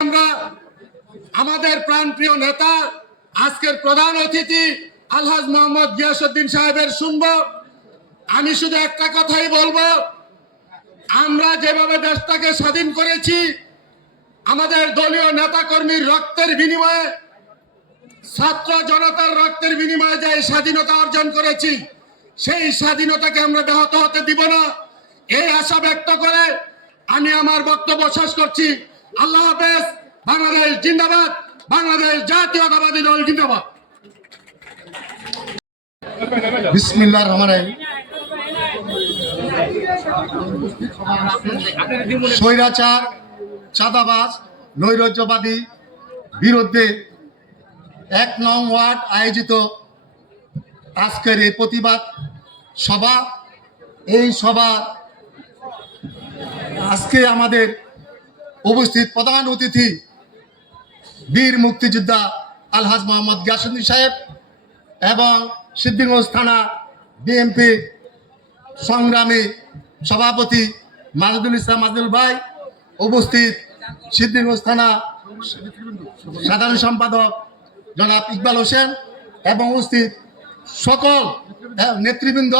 আমরা আমাদের প্রাণপ্রিয় নেতা আজকের প্রধান অতিথি আলহাজ মোহাম্মদ গিয়াসউদ্দিন সাহেবের শুনব। আমি শুধু একটা কথাই বলবো, আমরা যেভাবে দেশটাকে স্বাধীন করেছি আমাদের দলীয় নেতাকর্মীর রক্তের বিনিময়ে, ছাত্র জনতার রক্তের বিনিময়ে যে স্বাধীনতা অর্জন করেছি সেই স্বাধীনতাকে আমরা ব্যাহত হতে দিব না, এই আশা ব্যক্ত করে আমি আমার বক্তব্য শেষ করছি। আল্লাহ হাফেজ। বাংলাদেশ জিন্দাবাদ। বাংলাদেশ জাতীয়তাবাদী দল জিন্দাবাদ। বিসমিল্লাহির রহমানির রহিম। স্বৈরাচার, চাঁদাবাজ, নৈরাজ্যবাদী বিরুদ্ধে ১ নং ওয়ার্ড আয়োজিত আজকের এই প্রতিবাদ সভা, এই সভা আজকে আমাদের উপস্থিত প্রধান অতিথি বীর মুক্তিযোদ্ধা আলহাজ মোহাম্মদ গিয়াসউদ্দিন সাহেব এবং সিদ্ধিরগঞ্জ থানা বিএনপি সংগ্রামী সভাপতি মাজেদুল ইসলাম মাজেদুল ভাই, উপস্থিত সিদ্ধিরগঞ্জ থানা সাধারণ সম্পাদক জনাব ইকবাল হোসেন এবং উপস্থিত সকল নেতৃবৃন্দ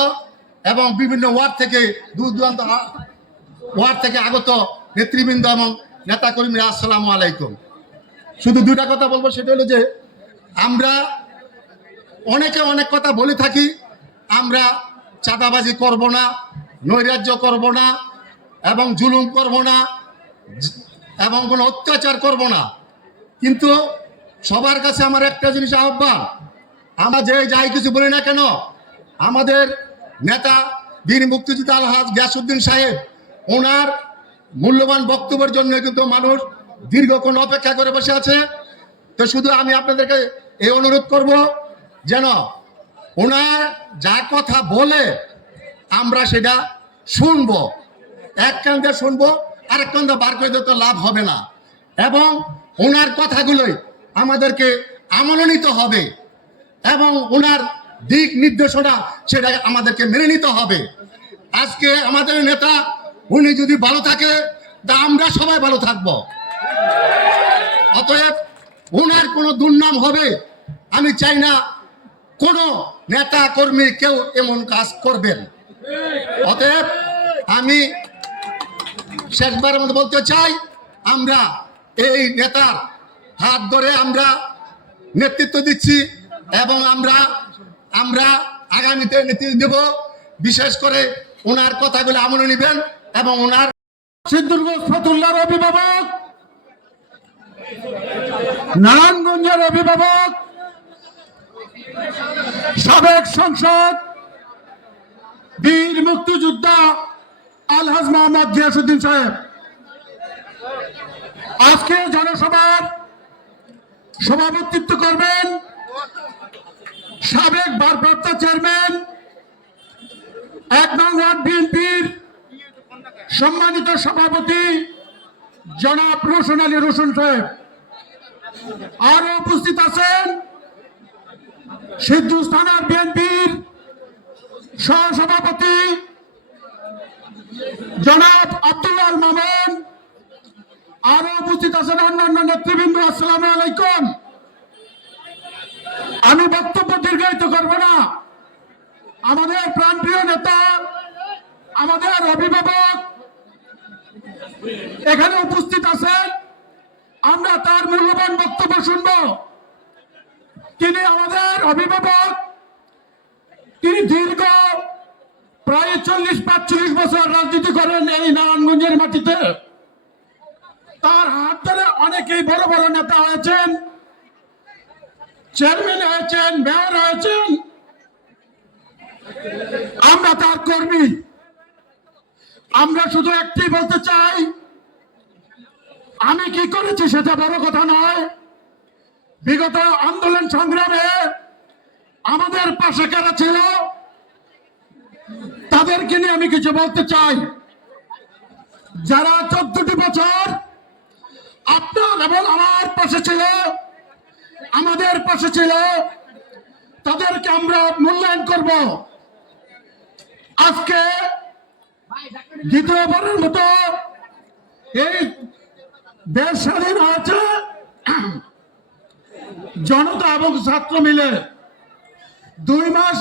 এবং বিভিন্ন ওয়ার্ড থেকে দূর দূরান্ত ওয়ার্ড থেকে আগত নেতৃবৃন্দ এবং নেতাকর্মীরা, আসসালামু আলাইকুম। শুধু দুটা কথা বলবো, সেটা হলো যে আমরা অনেকে অনেক কথা বলে থাকি। আমরা চাঁদাবাজি করব না, নৈরাজ্য করব না এবং জুলুম করব না এবং কোনো অত্যাচার করব না। কিন্তু সবার কাছে আমার একটা জিনিস আহ্বান, আমরা যে যাই কিছু বলি না কেন, আমাদের নেতা বীর মুক্তিযোদ্ধা আলহাজ গিয়াসউদ্দিন সাহেব, ওনার মূল্যবান বক্তব্যের জন্য কিন্তু মানুষ দীর্ঘক্ষণ অপেক্ষা করে বসে আছে। তো শুধু আমি আপনাদেরকে এই অনুরোধ করব, যেন ওনার যা কথা বলে আমরা সেটা শুনবো, এক কান দিয়ে শুনবো, আরেক কান দিয়ে বার করে দিতে লাভ হবে না, এবং ওনার কথাগুলোই আমাদেরকে আমলে নিতে হবে এবং ওনার দিক নির্দেশনা সেটা আমাদেরকে মেনে নিতে হবে। আজকে আমাদের নেতা উনি যদি ভালো থাকে তা আমরা সবাই ভালো থাকবো। অতএব ওনার কোনো দুর্নাম হবে আমি চাই না, কোনো নেতা কর্মী কেউ এমন কাজ করবেন। অতএব আমি শেষবারের মধ্যে বলতে চাই, আমরা এই নেতার হাত ধরে আমরা নেতৃত্ব দিচ্ছি এবং আমরা আগামীতে নেতৃত্ব দেব। বিশেষ করে ওনার কথাগুলো আমলে নেবেন এবং ওনার সিদ্ধিরগঞ্জ ফতুল্লার অভিভাবক, নারায়ণগঞ্জের অভিভাবক, সাবেক সংসদ বীর মুক্তিযোদ্ধা আলহাজ মোহাম্মদ গিয়াসউদ্দিন সাহেব আজকে জনসভার সভাপতিত্ব করবেন সাবেক ভারপ্রাপ্ত চেয়ারম্যান ১ নং ওয়ার্ড বিএনপির সম্মানিত সভাপতি জনাব রোশন আলী রোশন সাহেব। আরো উপস্থিত আছেন সিদ্ধুস থানার বিএনপির সহসভাপতি জনাব আব্দুল্লাহ মামুন। আরো উপস্থিত আছেন অন্যান্য নেতৃবৃন্দ। আসসালামু আলাইকুম। আমি বক্তব্য দীর্ঘায়িত করব না। আমাদের প্রাণপ্রিয় নেতা, আমাদের অভিভাবক এখানে উপস্থিত আছেন, আমরা তার মূল্যবান বক্তব্য শুনব। তিনি আমাদের অভিভাবক, তিনি দীর্ঘ প্রায় 40-45 বছর রাজনীতি করেন এই নারায়ণগঞ্জের মাটিতে। তার হাত ধরে অনেকেই বড় বড় নেতা হয়েছেন, চেয়ারম্যান হয়েছেন, মেয়র হয়েছেন। আমরা তার কর্মী। আমরা শুধু একটি বলতে চাই, আমি কি করেছি সেটা বড় কথা নয়। বিগত আন্দোলন সংগ্রামে আমাদের পাশে কারা ছিল তাদেরকে নিয়ে আমি কিছু বলতে চাই। যারা 14টি বছর আপনার এবং আমার পাশে ছিল, আমাদের পাশে ছিল, তাদেরকে আমরা মূল্যায়ন করব। আজকে দ্বিতীয়বারের মতো এই দেশ স্বাধীন হয়েছে জনতা এবং ছাত্র মিলে। 2 মাস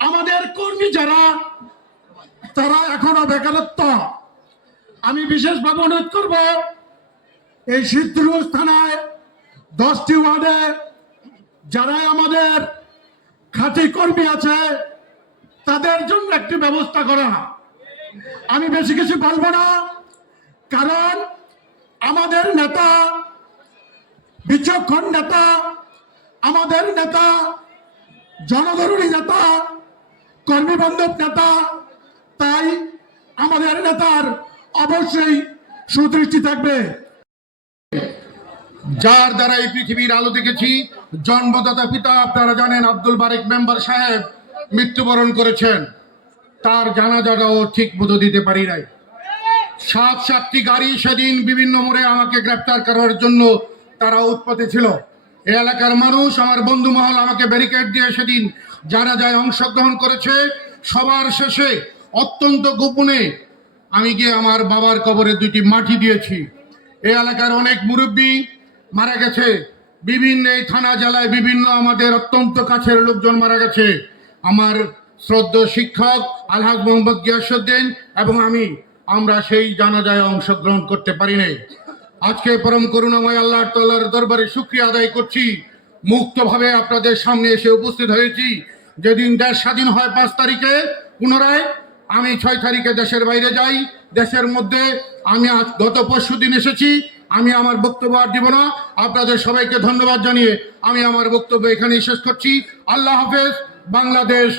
আমাদের কর্মী যারা তারা এখনো বেকারত্ব। আমি বিশেষভাবে অনুরোধ করব এই সিদ্ধিরগঞ্জ থানায় 10টি ওয়ার্ডে যারা আমাদের খাঁটি কর্মী আছে তাদের জন্য একটি ব্যবস্থা করা। আমি বেশি কিছু বলবো না, কারণ আমাদের নেতা বিচক্ষণ নেতা, আমাদের নেতা জনগণের নেতা, কর্মী বান্ধব নেতা, তাই আমাদের নেতার অবশ্যই সুদৃষ্টি থাকবে। যার দ্বারা এই পৃথিবীর আলো দেখেছি, জন্মদাতা পিতা আপনারা জানেন আব্দুল বারেক মেম্বার সাহেব মৃত্যুবরণ করেছেন। তার জানাজাটাও ঠিক মতো দিতে পারি নাই। 7-7টি গাড়ি সেদিন বিভিন্ন মোড়ে আমাকে গ্রেপ্তার করার জন্য তারা উৎপত্তি ছিল। এই এলাকার মানুষ, আমার বন্ধু মহল আমাকে ব্যারিকেড দিয়ে সেদিন জানাজায় অংশগ্রহণ করেছে। সবার শেষে অত্যন্ত গোপনে আমি গিয়ে আমার বাবার কবরে 2টি মাটি দিয়েছি। এই এলাকার অনেক মুরব্বী মারা গেছে, বিভিন্ন এই থানা জেলায় বিভিন্ন আমাদের অত্যন্ত কাছের লোকজন মারা গেছে। আমার শ্রদ্ধেয় শিক্ষক আলহাজ মোহাম্মদ গিয়াসউদ্দিন এবং আমরা সেই জানাজায় অংশগ্রহণ করতে পারি নাই। আজকে পরম করুণাময় আল্লাহ তাআলার দরবারে শুকরিয়া আদায় করছি, মুক্তভাবে আপনাদের সামনে এসে উপস্থিত হয়েছি। যেদিন দেশ স্বাধীন হয় 5 তারিখে, পুনরায় আমি 6 তারিখে দেশের বাইরে যাই। দেশের মধ্যে আমি গত পরশু দিন এসেছি। আমি আমার বক্তব্য আর দিব না। আপনাদের সবাইকে ধন্যবাদ জানিয়ে আমি আমার বক্তব্য এখানেই শেষ করছি। আল্লাহ হাফেজ। বাংলাদেশ।